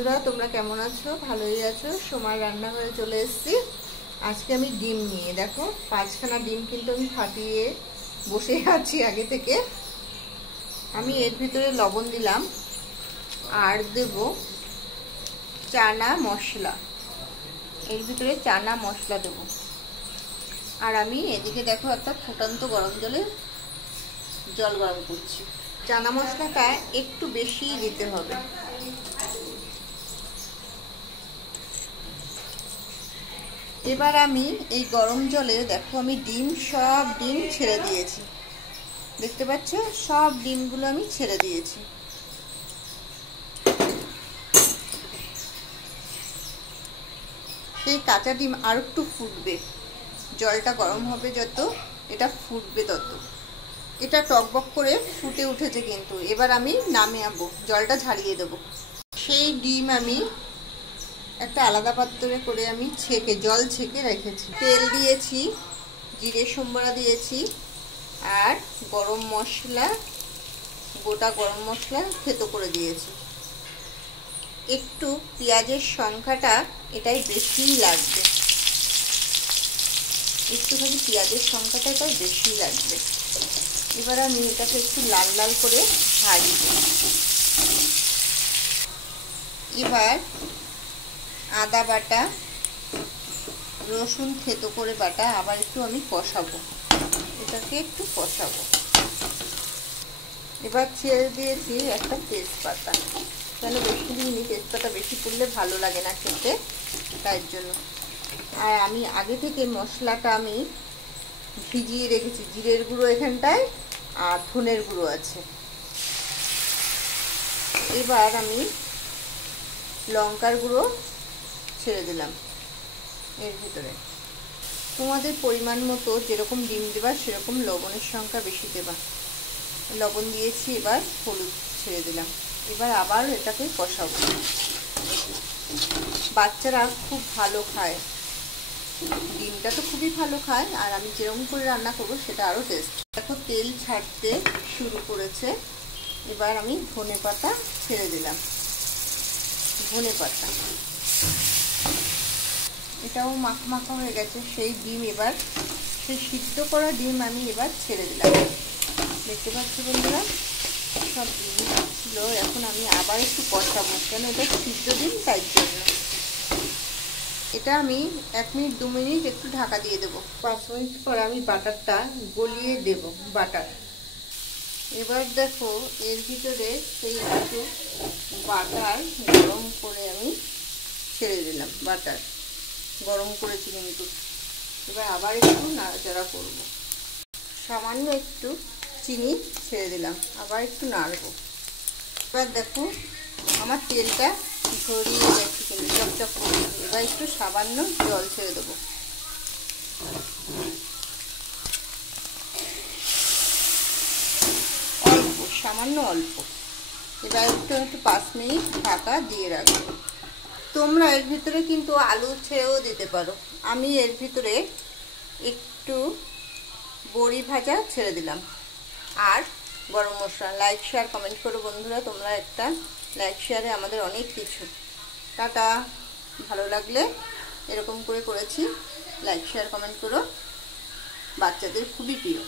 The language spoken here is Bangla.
বন্ধুরা, তোমরা কেমন আছো? ভালোই আছো? সময় রান্নাঘরে চলে এসেছি। আজকে আমি ডিম নিয়ে, দেখো 5খানা ডিম কিন্তু আমি ফাটিয়ে বসে আছি আগে থেকে। আমি এর ভিতরে লবণ দিলাম আর দেব চানা মশলা। এর ভিতরে চানা মশলা দেব। আর আমি এদিকে দেখো একটা ফুটন্ত গরম জল গরম করছি। চানা মশলাটা একটু বেশি দিতে হবে। এবার আমি এই গরম জলে দেখো আমি সব ডিম ছেড়ে দিয়েছি। দেখতে পাচ্ছ, সব ডিমগুলো আমি ছেড়ে দিয়েছি। সেই কাঁচা ডিম আর একটু ফুটবে, জলটা গরম হবে যত এটা ফুটবে তত। এটা টকবক করে ফুটে উঠেছে কিন্তু। এবার আমি নামাবো, জলটা ঝারিয়ে দেবো। সেই ডিম আমি একটা আলাদা পাত্রে করে আমি জল ছেঁকে রেখেছি। তেল দিয়েছি, জিরে সম্বরা দিয়েছি, আর গরম মশলা, গোটা গরম মশলা থেতো করে দিয়েছি। একটু পেঁয়াজের সংখ্যাটা এটাই বেশিই লাগবে, একটুখানি পেঁয়াজের সংখ্যাটা এটাই বেশি লাগবে। এবার আমি এটাকে একটু লাল লাল করে ভাজি। এবার আদা বাটা, রসুন থেতো করে বাটা আবার একটু আমি কষাবো, এটাকে একটু কষাবো। এবার ছেড়ে দিয়েছি একটা তেজপাতা, কেন বেশি দিইনি, তেজপাতা বেশি পড়লে ভালো লাগে না খেতে, তাই জন্য। আর আমি আগে থেকে মশলাটা আমি ভিজিয়ে রেখেছি, জিরের গুঁড়ো এখানটায় আর ধনের গুঁড়ো আছে। এবার আমি লঙ্কার গুঁড়ো ছেড়ে দিলাম এর ভিতরে। তোমাদের পরিমাণ মতো যেরকম ডিম দেবা সেরকম লবণের সংখ্যা বেশি দেবা। লবণ দিয়েছি, এবার হলুদ ছেড়ে দিলাম। এবার আবার এটাকে কষাবো। বাচ্চারা খুব ভালো খায়, ডিমটা তো খুবই ভালো খায়, আর আমি যেরকম করে রান্না করবো সেটা আরও টেস্ট। দেখো তেল ছাড়তে শুরু করেছে। এবার আমি ধনে পাতা ছেড়ে দিলাম। ধনে পাতা এটাও মাখা মাখা হয়ে গেছে। সেই ডিম, এবার সেই সিদ্ধ করা ডিম আমি এবার ছেড়ে দিলাম। দেখতে পাচ্ছ বন্ধুরা, সব ডিম ছিল। এখন আমি আবার একটু কষাবো, কেন এটা সিদ্ধ ডিম, তাই জন্য। এটা আমি 1 মিনিট 2 মিনিট একটু ঢাকা দিয়ে দেবো। 5 মিনিট পর আমি বাটারটা গলিয়ে দেব। বাটার এবার দেখো এর ভিতরে সেই একটু বাটার গরম করে আমি ছেড়ে দিলাম। বাটার গরম করেছি কিন্তু। এবার আবার একটু নাড়াচাড়া করব। সামান্য একটু চিনি ছেড়ে দিলাম, আবার একটু নাড়ব। এবার দেখো আমার তেলটা ছড়িয়ে যাচ্ছে কিন্তু, চকচক করে। এবার একটু সামান্য জল ছেড়ে দেবো। অল্প, সামান্য অল্প। এবার একটু 5 মিনিট ঢাকা দিয়ে রাখবো। তোমরা এর ভিতরে কিন্তু আলু ছেড়েও দিতে পারো। আমি এর ভিতরে একটু বড়ি ভাজা ছেড়ে দিলাম আর গরম মশলা। লাইক শেয়ার কমেন্ট করো বন্ধুরা, তোমরা একটা লাইক শেয়ারে আমাদের অনেক কিছু। টাটা। ভালো লাগলে এরকম করে করেছি, লাইক শেয়ার কমেন্ট করো, বাচ্চাদের খুবই প্রিয়।